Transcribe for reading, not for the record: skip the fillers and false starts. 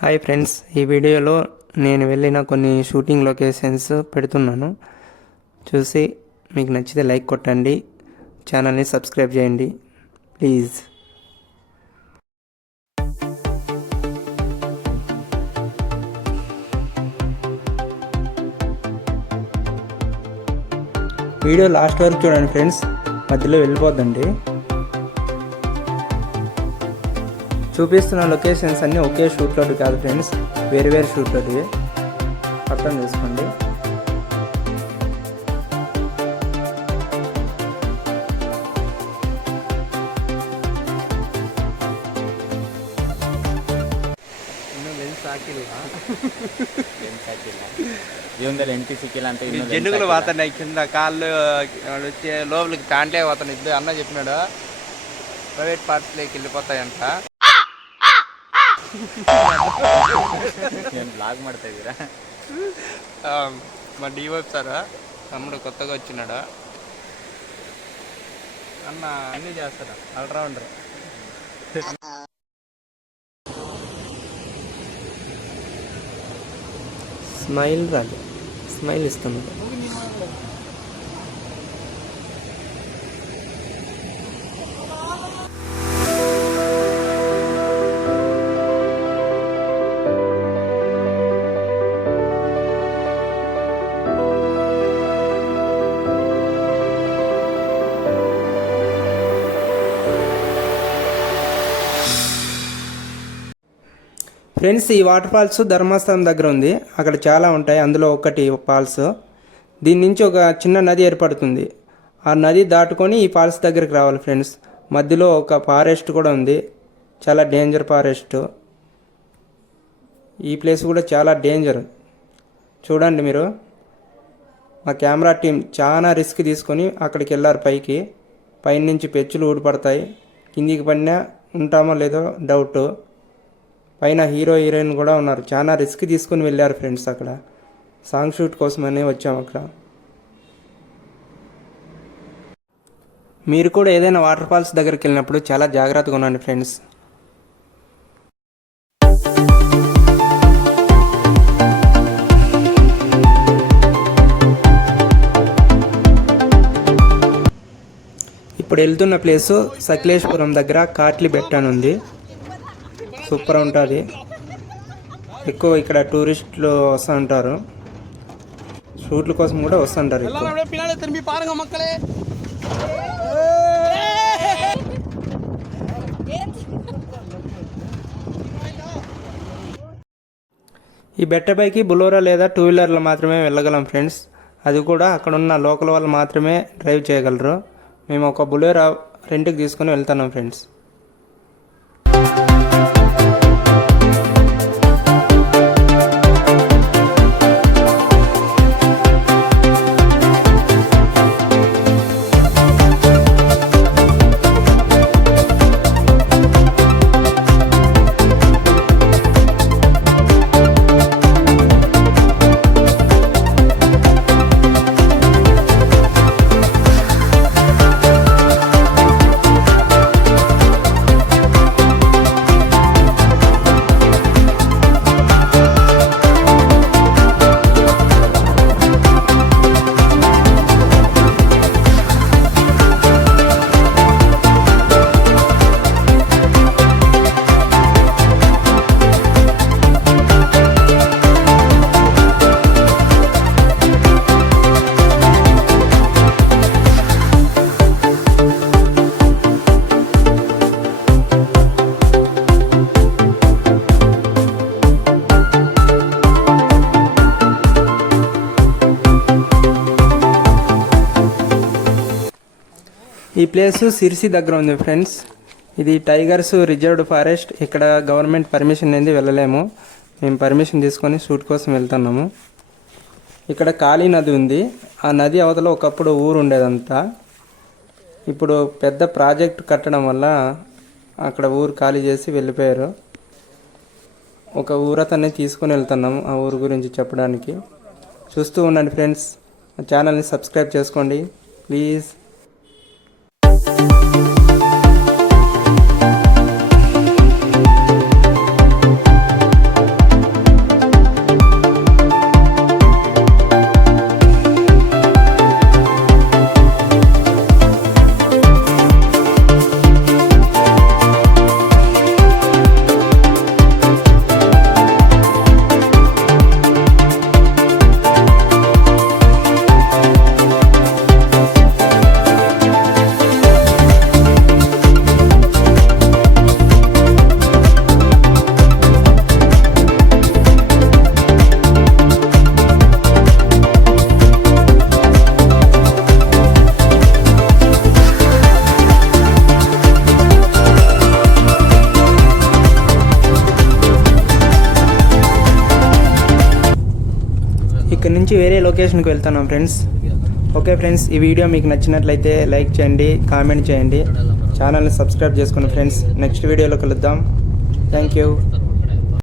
Hi friends, ఈ వీడియోలో నేను వెళ్ళిన కొన్ని షూటింగ్ లొకేషన్స్ పెడుతున్నాను. చూసి మీకు నచ్చితే లైక్ కొట్టండి, ఛానల్ని సబ్స్క్రైబ్ చేయండి ప్లీజ్. వీడియో లాస్ట్ వరకు చూడండి ఫ్రెండ్స్, మధ్యలో వెళ్ళిపోద్దండి. చూపిస్తున్న లొకేషన్స్ అన్నీ ఒకే షూట్లోటి కాదు ఫ్రెండ్స్, వేరు వేరు షూట్లోటివి, అర్థం చేసుకోండి. జన్నుకులు పోతున్నాయి కింద, కాళ్ళు వచ్చే లోపలికి ప్యాంట్లే పోతున్నాయి. ఇద్దరు అన్న చెప్పినాడు ప్రైవేట్ పార్ట్స్లోకి వెళ్ళిపోతాయంట. బ్లాగ్ ಮಾಡ್ತಾ మా డివైప్ సార్ తమ్ముడు కొత్తగా వచ్చినాడు. అన్న అన్నీ చేస్తాడు, ఆల్రౌండర్. స్మైల్ రాదు, స్మైల్ ఇస్తుంది. ఫ్రెండ్స్, ఈ వాటర్ ఫాల్స్ ధర్మస్థలం దగ్గర ఉంది. అక్కడ చాలా ఉంటాయి, అందులో ఒకటి ఫాల్స్. దీని నుంచి ఒక చిన్న నది ఏర్పడుతుంది. ఆ నది దాటుకొని ఈ ఫాల్స్ దగ్గరికి రావాలి ఫ్రెండ్స్. మధ్యలో ఒక ఫారెస్ట్ కూడా ఉంది, చాలా డేంజర్ ఫారెస్ట్. ఈ ప్లేస్ కూడా చాలా డేంజర్. చూడండి మీరు, మా కెమెరా టీం చాలా రిస్క్ తీసుకొని అక్కడికి వెళ్ళారు. పైనుంచి పెచ్చులు ఊడిపడతాయి, కిందికి పడినా ఉంటామో లేదో డౌట్. పైన హీరో హీరోయిన్ కూడా ఉన్నారు. చాలా రిస్క్ తీసుకుని వెళ్ళారు ఫ్రెండ్స్. అక్కడ సాంగ్ షూట్ కోసమనే వచ్చాము. అక్కడ మీరు కూడా ఏదైనా వాటర్ ఫాల్స్ దగ్గరికి వెళ్ళినప్పుడు చాలా జాగ్రత్తగా ఉండండి ఫ్రెండ్స్. ఇప్పుడు వెళ్తున్న ప్లేసు సకలేశ్పురం దగ్గర కాట్లి బెట్ట అని ఉంది. సూపర్ ఉంటుంది. ఎక్కువ ఇక్కడ టూరిస్టులు వస్తూ ఉంటారు, షూట్ల కోసం కూడా వస్తుంటారు ఎక్కువ. ఈ బెట్టపైకి బులోరా లేదా టూ వీలర్లు మాత్రమే వెళ్ళగలం ఫ్రెండ్స్. అది కూడా అక్కడ ఉన్న లోకల్ వాళ్ళు మాత్రమే డ్రైవ్ చేయగలరు. మేము ఒక బులోరా రెంట్కి తీసుకొని వెళ్తున్నాం ఫ్రెండ్స్. ఈ ప్లేస్ సిరిసి దగ్గర ఉంది ఫ్రెండ్స్. ఇది టైగర్స్ రిజర్వ్డ్ ఫారెస్ట్. ఇక్కడ గవర్నమెంట్ పర్మిషన్ అనేది వెళ్ళలేము. మేము పర్మిషన్ తీసుకొని షూట్ కోసం వెళ్తున్నాము. ఇక్కడ కాళీ నది ఉంది. ఆ నది అవతల ఒకప్పుడు ఊరు ఉండేదంతా. ఇప్పుడు పెద్ద ప్రాజెక్ట్ కట్టడం వల్ల అక్కడ ఊరు ఖాళీ చేసి వెళ్ళిపోయారు. ఒక ఊరతన్ని తీసుకొని వెళ్తున్నాము ఆ ఊరు గురించి చెప్పడానికి. చూస్తూ ఉండండి ఫ్రెండ్స్, ఛానల్ని సబ్స్క్రైబ్ చేసుకోండి ప్లీజ్. నుంచి వేరే లొకేషన్కి వెళ్తున్నాం ఫ్రెండ్స్. ఓకే ఫ్రెండ్స్, ఈ వీడియో మీకు నచ్చినట్లయితే లైక్ చేయండి, కామెంట్ చేయండి, ఛానల్ని సబ్స్క్రైబ్ చేసుకోండి ఫ్రెండ్స్. నెక్స్ట్ వీడియోలో కలుద్దాం. Thank you.